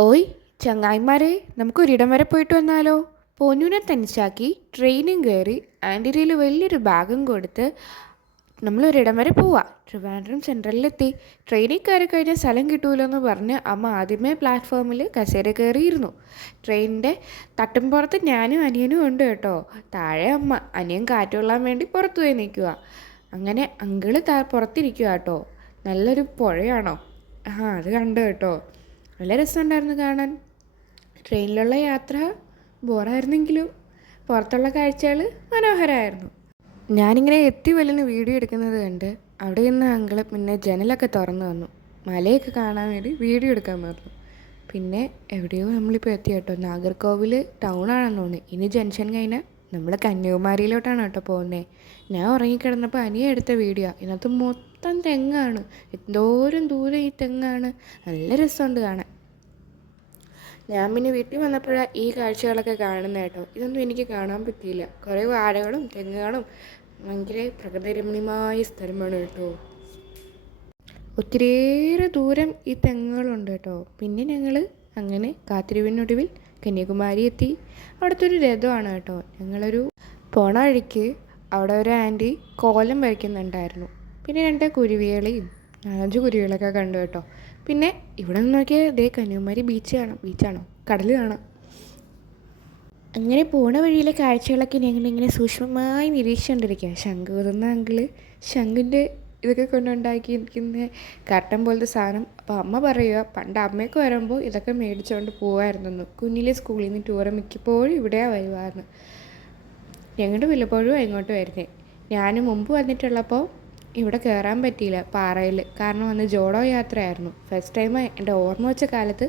ഓയ് ചങ്ങായിമാരെ, നമുക്കൊരിടം വരെ പോയിട്ട് വന്നാലോ? പൊന്നൂനെ തനിച്ചാക്കി ട്രെയിനും കയറി ആൻറ്റിരിയിൽ വലിയൊരു ബാഗും കൊടുത്ത് നമ്മളൊരിടം വരെ പോവാം. ട്രിവാൻഡ്രം സെൻട്രലിലെത്തി. ട്രെയിനിൽ കയറി കഴിഞ്ഞാൽ സ്ഥലം കിട്ടൂലോ എന്ന് പറഞ്ഞ് അമ്മ ആദ്യമേ പ്ലാറ്റ്ഫോമിൽ കസേര കയറിയിരുന്നു. ട്രെയിനിൻ്റെ തട്ടുംപുറത്ത് ഞാനും അനിയനും ഉണ്ട് കേട്ടോ. താഴെ അമ്മ, അനിയൻ കാറ്റുകൊള്ളാൻ വേണ്ടി പുറത്തു പോയി നിൽക്കുക. അങ്ങനെ അങ്കിള് പുറത്തിരിക്കുക കേട്ടോ. നല്ലൊരു പുഴയാണോ? അത് കണ്ടു കേട്ടോ. നല്ല രസമുണ്ടായിരുന്നു കാണാൻ. ട്രെയിനിലുള്ള യാത്ര ബോറായിരുന്നെങ്കിലും പുറത്തുള്ള കാഴ്ചകൾ മനോഹരമായിരുന്നു. ഞാനിങ്ങനെ എത്തി വലിയ വീഡിയോ എടുക്കുന്നത് കണ്ട് അവിടെ നിന്ന് അങ്കിള് പിന്നെ ജനലൊക്കെ തുറന്നു വന്നു. മലയൊക്കെ കാണാൻ വേണ്ടി വീഡിയോ എടുക്കാൻ പറഞ്ഞു. പിന്നെ എവിടെയോ നമ്മളിപ്പോൾ എത്തി കേട്ടോ. നാഗർകോവിൽ ടൗൺ ആണെന്ന് തോന്നി. ഇനി ജംഗ്ഷൻ കഴിഞ്ഞാൽ നമ്മൾ കന്യാകുമാരിയിലോട്ടാണ് കേട്ടോ പോകുന്നത്. ഞാൻ ഉറങ്ങിക്കിടന്നപ്പോൾ അനിയ എടുത്ത വീഡിയോ. ഇതിനകത്ത് മൊത്തം തെങ്ങാണ്. എന്തോരം ദൂരം ഈ തെങ്ങാണ്. നല്ല രസമുണ്ട് കാണാൻ. ഞാൻ പിന്നെ വീട്ടിൽ വന്നപ്പോഴാണ് ഈ കാഴ്ചകളൊക്കെ കാണുന്നത് കേട്ടോ. ഇതൊന്നും എനിക്ക് കാണാൻ പറ്റിയില്ല. കുറേ വാഴകളും തെങ്ങുകളും ഭയങ്കര പ്രകൃതിരമണീയമായ സ്ഥലമാണ് കേട്ടോ. ഒത്തിരിയേറെ ദൂരം ഈ തെങ്ങുകളുണ്ട് കേട്ടോ. പിന്നെ ഞങ്ങൾ അങ്ങനെ കാത്തിരിവിനൊടുവിൽ കന്യാകുമാരി എത്തി. അവിടുത്തെ ഒരു രഥമാണ് കേട്ടോ. ഞങ്ങളൊരു പോണ വഴിക്ക് അവിടെ ഒരു ആൻറ്റി കോലം വരയ്ക്കുന്നുണ്ടായിരുന്നു. പിന്നെ 2 കുരുവികളെയും 4-5 കുരുവികളൊക്കെ കണ്ടു കേട്ടോ. പിന്നെ ഇവിടെ നിന്ന് നോക്കിയാൽ ദേ കന്യാകുമാരി ബീച്ചാണോ കടൽ കാണാം. അങ്ങനെ പോണ വഴിയിലെ കാഴ്ചകളൊക്കെ ഞങ്ങളിങ്ങനെ സൂക്ഷ്മമായി നിരീക്ഷിച്ചുകൊണ്ടിരിക്കുക. ശംഖ് ഊതുന്ന അങ്കിള് ശംഖിൻ്റെ ഇതൊക്കെ കൊണ്ടുണ്ടാക്കിയിരിക്കുന്ന കർട്ടൻ പോലത്തെ സാധനം. അപ്പോൾ അമ്മ പറയുക, പണ്ട് അമ്മയൊക്കെ വരുമ്പോൾ ഇതൊക്കെ മേടിച്ചുകൊണ്ട് പോകുമായിരുന്നു. കുഞ്ഞിലെ സ്കൂളിൽ നിന്ന് ടൂറ് മിക്കപ്പോഴും ഇവിടെയാണ് വരുമായിരുന്നു. ഞങ്ങളുടെ വല്ലപ്പോഴും ഇങ്ങോട്ട് വരുന്നത്. ഞാൻ മുമ്പ് വന്നിട്ടുള്ളപ്പോൾ ഇവിടെ കയറാൻ പറ്റിയില്ല പാറയിൽ. കാരണം അന്ന് ജോഡോ യാത്രയായിരുന്നു. ഫസ്റ്റ് ടൈം എൻ്റെ ഓർമ്മ വെച്ച കാലത്ത്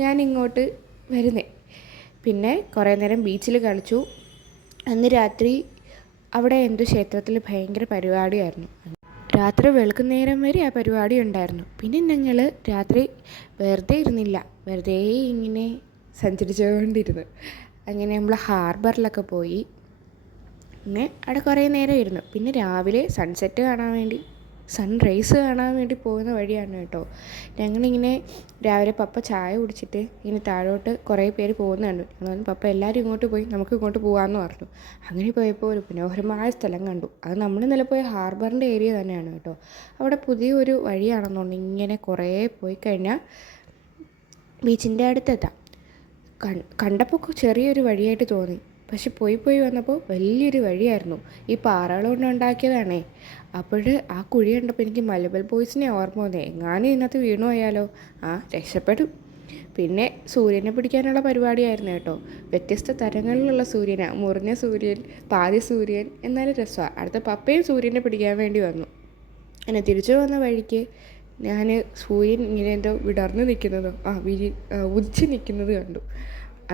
ഞാൻ ഇങ്ങോട്ട് വരുന്നേ. പിന്നെ കുറേ നേരം ബീച്ചിൽ കളിച്ചു. അന്ന് രാത്രി അവിടെ എന്തോ ക്ഷേത്രത്തിൽ ഭയങ്കര പരിപാടിയായിരുന്നു. രാത്രി വെളുക്കുന്നേരം വരെ ആ പരിപാടി ഉണ്ടായിരുന്നു. പിന്നെ ഞങ്ങൾ രാത്രി വെറുതെ ഇരുന്നില്ല, വെറുതെ ഇങ്ങനെ സഞ്ചരിച്ചുകൊണ്ടിരുന്നു. അങ്ങനെ നമ്മൾ ഹാർബറിലൊക്കെ പോയി. പിന്നെ അവിടെ കുറേ നേരം ഇരുന്നു. പിന്നെ രാവിലെ സൺസെറ്റ് കാണാൻ വേണ്ടി, സൺറൈസ് കാണാൻ വേണ്ടി പോകുന്ന വഴിയാണ് കേട്ടോ. ഞങ്ങളിങ്ങനെ രാവിലെ പപ്പ ചായ കുടിച്ചിട്ട് ഇങ്ങനെ താഴോട്ട് കുറേ പേര് പോകുന്ന കണ്ടു. ഞങ്ങൾ പറഞ്ഞു, പപ്പ എല്ലാവരും ഇങ്ങോട്ട് പോയി, നമുക്ക് ഇങ്ങോട്ട് പോകാമെന്ന് പറഞ്ഞു. അങ്ങനെ പോയപ്പോൾ ഒരു മനോഹരമായ സ്ഥലം കണ്ടു. അത് നമ്മൾ ഇന്നലെ പോയ ഹാർബറിൻ്റെ ഏരിയ തന്നെയാണ് കേട്ടോ. അവിടെ പുതിയൊരു വഴിയാണെന്നുണ്ട്. ഇങ്ങനെ കുറേ പോയി കഴിഞ്ഞാൽ ബീച്ചിൻ്റെ അടുത്തെത്താം. കണ്ടപ്പോൾ ചെറിയൊരു വഴിയായിട്ട് തോന്നി. പക്ഷെ പോയി വന്നപ്പോൾ വലിയൊരു വഴിയായിരുന്നു. ഈ പാറകൾ കൊണ്ട് ഉണ്ടാക്കിയതാണേ. അപ്പോൾ ആ കുഴി കണ്ടപ്പോൾ എനിക്ക് മലബൽ ബോയ്സിനെ ഓർമ്മ വന്നേ. എങ്ങാനും ഇതിനകത്ത് വീണു പോയാലോ? രക്ഷപ്പെടും. പിന്നെ സൂര്യനെ പിടിക്കാനുള്ള പരിപാടിയായിരുന്നു കേട്ടോ. വ്യത്യസ്ത തരങ്ങളിലുള്ള സൂര്യനാണ്. മുറിഞ്ഞ സൂര്യൻ, പാതി സൂര്യൻ, എന്നാലും രസമാണ്. അടുത്ത പപ്പയും സൂര്യനെ പിടിക്കാൻ വേണ്ടി വന്നു. അങ്ങനെ തിരിച്ചു വന്ന വഴിക്ക് ഞാൻ സൂര്യൻ ഇങ്ങനെ എന്തോ വിടർന്ന് നിൽക്കുന്നതോ ഉദിച്ച് നിൽക്കുന്നത് കണ്ടു.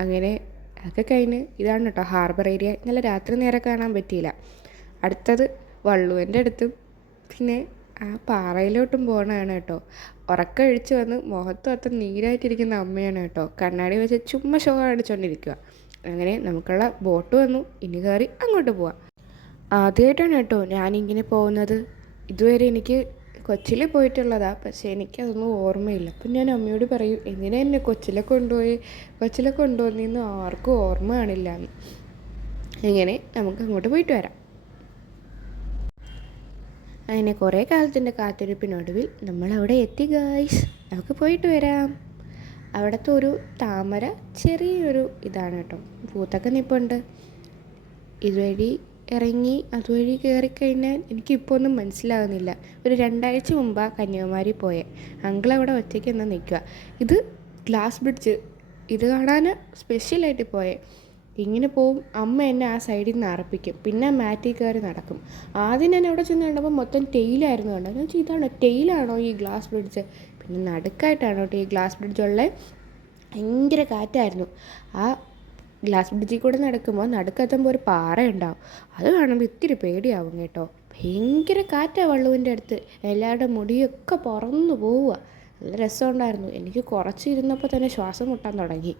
അങ്ങനെ അതൊക്കെ കഴിഞ്ഞ് ഇതാണ് കേട്ടോ ഹാർബർ ഏരിയ. ഇന്നലെ രാത്രി നേരെ കാണാൻ പറ്റിയില്ല. അടുത്തത് വള്ളുവൻ്റെ അടുത്തും പിന്നെ ആ പാറയിലോട്ടും പോകണതാണ് കേട്ടോ. ഉറക്കഴിച്ച് വന്ന് മുഖത്തും നീരായിട്ടിരിക്കുന്ന അമ്മയാണ് കേട്ടോ. കണ്ണാടി വെച്ച് ചുമ്മാ ഷോ കാണിച്ചുകൊണ്ടിരിക്കുക. അങ്ങനെ നമുക്കുള്ള ബോട്ട് വന്നു. ഇനി കയറി അങ്ങോട്ട് പോവാം. ആദ്യമായിട്ടാണ് കേട്ടോ ഞാനിങ്ങനെ പോകുന്നത്. ഇതുവരെ എനിക്ക് കൊച്ചിയിൽ പോയിട്ടുള്ളതാണ്, പക്ഷേ എനിക്കതൊന്നും ഓർമ്മയില്ല. അപ്പം ഞാൻ അമ്മയോട് പറയും, എന്തിനാ എന്നെ കൊച്ചിലെ കൊണ്ടുവന്നിന്ന് ആർക്കും ഓർമ്മ കാണില്ല എന്ന്. ഇങ്ങനെ നമുക്ക് അങ്ങോട്ട് പോയിട്ട് വരാം. അങ്ങനെ കുറേ കാലത്തിൻ്റെ കാത്തിരിപ്പിനൊടുവിൽ നമ്മളവിടെ എത്തി ഗായ്സ്. നമുക്ക് പോയിട്ട് വരാം. അവിടുത്തെ ഒരു താമര ചെറിയൊരു ഇതാണ് കേട്ടോ. പൂത്തൊക്കെ നിൽപ്പുണ്ട്. ഇതുവഴി ഇറങ്ങി അതുവഴി കയറിക്കഴിഞ്ഞാൽ എനിക്കിപ്പോൾ ഒന്നും മനസ്സിലാകുന്നില്ല. ഒരു 2 ആഴ്ച മുമ്പാണ് കന്യാകുമാരി പോയെ. അങ്കിൾ അവിടെ ഒറ്റയ്ക്ക് നിന്ന് നിൽക്കുക. ഇത് ഗ്ലാസ് ബ്രിഡ്ജ്, ഇത് കാണാൻ സ്പെഷ്യലായിട്ട് പോയെ. ഇങ്ങനെ പോവും. അമ്മ എന്നെ ആ സൈഡിൽ നിന്ന് അറപ്പിക്കും. പിന്നെ മാറ്റി കയറി നടക്കും. ആദ്യം ഞാൻ അവിടെ ചെന്ന് കണ്ടപ്പോൾ മൊത്തം ടെയിലായിരുന്നു കണ്ടത്. ഞാൻ ചോദിച്ചു, ഇതാണോ ടെയിലാണോ ഈ ഗ്ലാസ് ബ്രിഡ്ജ്? പിന്നെ നടുക്കായിട്ടാണോ കേട്ടോ ഈ ഗ്ലാസ് ബ്രിഡ്ജുള്ളത്. ഭയങ്കര കാറ്റായിരുന്നു. ആ ഗ്ലാസ് ബ്രിഡ്ജിൽ കൂടെ നടക്കുമ്പോൾ നടുക്കെത്തുമ്പോൾ ഒരു പാറ ഉണ്ടാവും. അത് കാണുമ്പോൾ ഇത്തിരി പേടിയാവും കേട്ടോ. ഭയങ്കര കാറ്റാണ് വള്ളുവിൻ്റെ അടുത്ത്. എല്ലാവരുടെ മുടിയൊക്കെ പറന്നു പോവുക. നല്ല രസമുണ്ടായിരുന്നു. എനിക്ക് കുറച്ചിരുന്നപ്പോൾ തന്നെ ശ്വാസം മുട്ടാൻ തുടങ്ങി.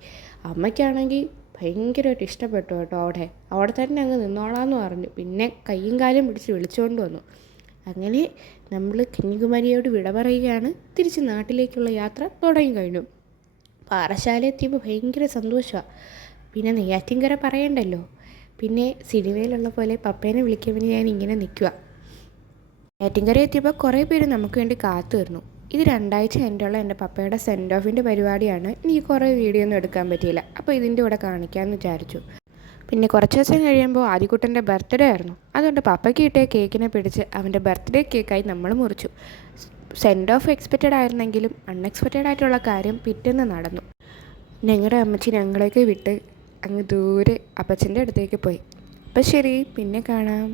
അമ്മയ്ക്കാണെങ്കിൽ ഭയങ്കരമായിട്ട് ഇഷ്ടപ്പെട്ടു കേട്ടോ. അവിടെ തന്നെ അങ്ങ് നിന്നോളാമെന്ന് പറഞ്ഞു. പിന്നെ കയ്യും കാലും പിടിച്ച് വിളിച്ചുകൊണ്ട് വന്നു. അങ്ങനെ നമ്മൾ കന്യാകുമാരിയോട് വിട പറയുകയാണ്. തിരിച്ച് നാട്ടിലേക്കുള്ള യാത്ര തുടങ്ങി കഴിഞ്ഞു. പാറശാല എത്തിയപ്പോൾ ഭയങ്കര സന്തോഷമാണ്. പിന്നെ നെയ്യാറ്റിൻകര പറയണ്ടല്ലോ. പിന്നെ സിനിമയിലുള്ള പോലെ പപ്പേനെ വിളിക്കാൻ വേണ്ടി ഞാൻ ഇങ്ങനെ നിൽക്കുക. നെയ്യാറ്റിൻകര എത്തിയപ്പോൾ കുറേ പേര് നമുക്ക് വേണ്ടി കാത്തു വരുന്നു. ഇത് 2 ആഴ്ച കഴിഞ്ഞുള്ള എൻ്റെ പപ്പയുടെ സെൻഡ് ഓഫിൻ്റെ പരിപാടിയാണ്. എനിക്ക് കുറേ വീഡിയോ ഒന്നും എടുക്കാൻ പറ്റിയില്ല. അപ്പോൾ ഇതിൻ്റെ കൂടെ കാണിക്കാമെന്ന് വിചാരിച്ചു. പിന്നെ കുറച്ച് ദിവസം കഴിയുമ്പോൾ ആദിക്കുട്ടൻ്റെ ബർത്ത്ഡേ ആയിരുന്നു. അതുകൊണ്ട് പപ്പയ്ക്ക് കിട്ടിയ കേക്കിനെ പിടിച്ച് അവൻ്റെ ബർത്ത്ഡേ കേക്കായി നമ്മൾ മുറിച്ചു. സെൻഡ് ഓഫ് എക്സ്പെക്റ്റഡ് ആയിരുന്നെങ്കിലും അൺഎക്സ്പെക്റ്റഡ് ആയിട്ടുള്ള കാര്യം പിറ്റേന്ന് നടന്നു. ഞങ്ങളുടെ അമ്മച്ചി ഞങ്ങളെയൊക്കെ വിട്ട് അങ്ങ് ദൂരെ അപ്പച്ചൻ്റെ അടുത്തേക്ക് പോയി. അപ്പം ശരി, പിന്നെ കാണാം.